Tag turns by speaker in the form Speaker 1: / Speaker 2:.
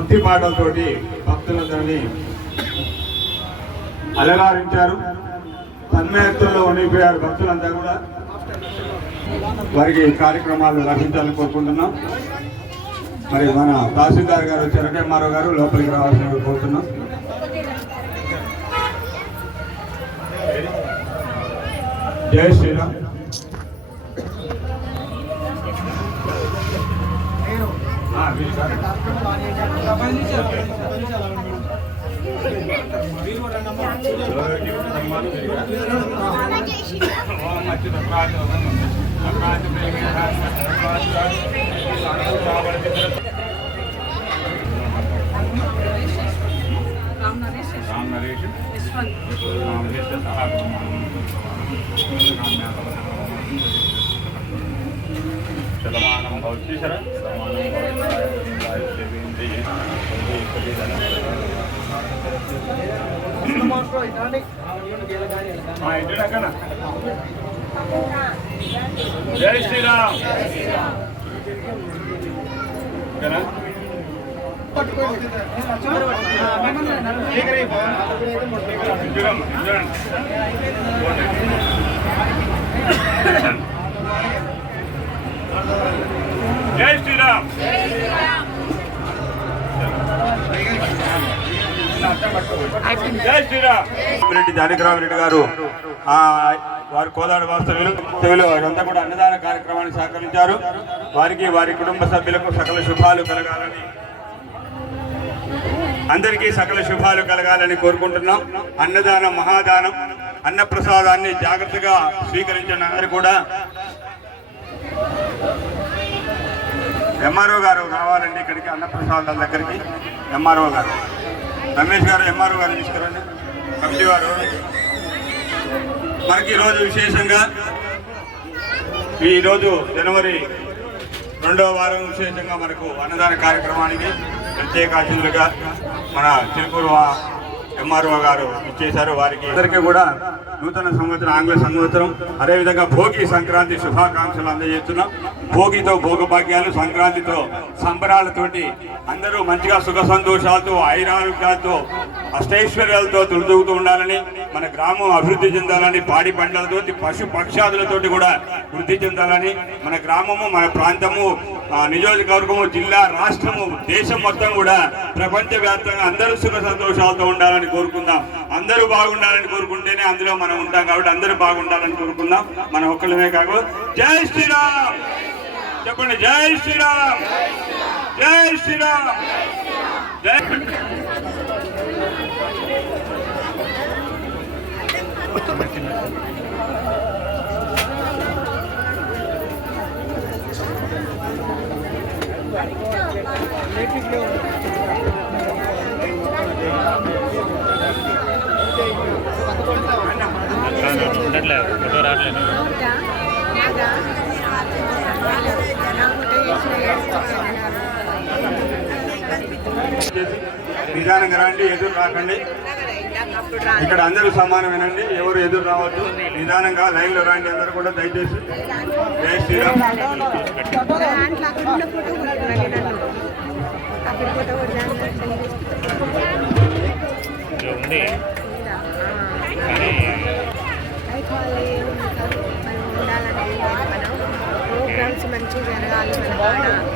Speaker 1: భక్తి పాటలతోటి భక్తులందరినీ అలగారించారు. తన్మయత్వంలో ఉండిపోయారు భక్తులంతా కూడా. వారికి కార్యక్రమాలు లభించాలని కోరుకుంటున్నాం. మరి మన తహసీల్దార్ గారు చెరకెమ్మారావు గారు లోపలికి రావాల్సిన కోరుతున్నాం. జై శ్రీరామ్.
Speaker 2: రామ్ నరేష్.
Speaker 1: రామ్ నరేష్. రామ్ నరేష్ శతమానం భవతి సర శతమానం జై శ్రీరామ్. ఓకేనా? చూడమ్మ, చూడండి. జై శ్రీరామ్ జై శ్రీరామ్ రెడ్డి జానకిరామరెడ్డి గారు వారు కోదాడ వాస్తవ్యులు తెలుగులో అంతా కూడా అన్నదాన కార్యక్రమాన్ని సహకరించారు. వారికి వారి కుటుంబ సభ్యులకు సకల శుభాలు కలగాలని అందరికీ సకల శుభాలు కలగాలని కోరుకుంటున్నాం. అన్నదానం మహాదానం అన్న ప్రసాదాన్ని జాగ్రత్తగా స్వీకరించిన అందరు కూడా. ఎంఆర్ఓ గారు రావాలండి ఇక్కడికి అన్నప్రసాదాల దగ్గరికి. ఎంఆర్ఓ గారు. రమేష్ గారు ఎంఆర్ఓ గారు తీసుకురండి. కమిటీ వారు. మనకి ఈరోజు విశేషంగా ఈరోజు జనవరి రెండవ వారం విశేషంగా మనకు అన్నదాన కార్యక్రమానికి ప్రత్యేక అతిథులుగా మన చిలుకూరు ఎంఆర్ఓ గారు ఇచ్చేశారు. వారికి అందరికీ కూడా నూతన సంవత్సరం ఆంగ్ల సంవత్సరం అదేవిధంగా భోగి సంక్రాంతి శుభాకాంక్షలు అందజేస్తున్నాం. భోగితో భోగభాగ్యాలు సంక్రాంతితో సంబరాలతోటి అందరూ మంచిగా సుఖ సంతోషాలతో ఐరారోగ్యాలతో అష్టైశ్వర్యాలతో తొలదూగుతూ ఉండాలని మన గ్రామం అభివృద్ధి చెందాలని పాడి పంటలతోటి పశు పక్షాదులతోటి కూడా వృద్ధి చెందాలని మన గ్రామము మన ప్రాంతము ఆ, నియోజకవర్గము జిల్లా రాష్ట్రము దేశం మొత్తం కూడా ప్రపంచవ్యాప్తంగా అందరూ సుఖ సంతోషాలతో ఉండాలని కోరుకుందాం. అందరూ బాగుండాలని కోరుకుంటేనే అందులో మనం ఉంటాం కాబట్టి అందరూ బాగుండాలని కోరుకుందాం. మన ఒక్కళ్ళమే కాదు. జై శ్రీరామ్! చెప్పండి జై శ్రీరామ్! జై శ్రీరామ్! జై
Speaker 3: ఉండట్లేదు ఫోటో రావట్లేదు
Speaker 1: నిదానంగా రండి ఎదురు రాకండి. ఇక్కడ అందరూ సమానం వినండి ఎవరు ఎదురు రావద్దు. నిదానంగా లైన్లో రాండి అందరూ కూడా దయచేసి. జై శ్రీరామ్. మంచిగా జరగాలి మన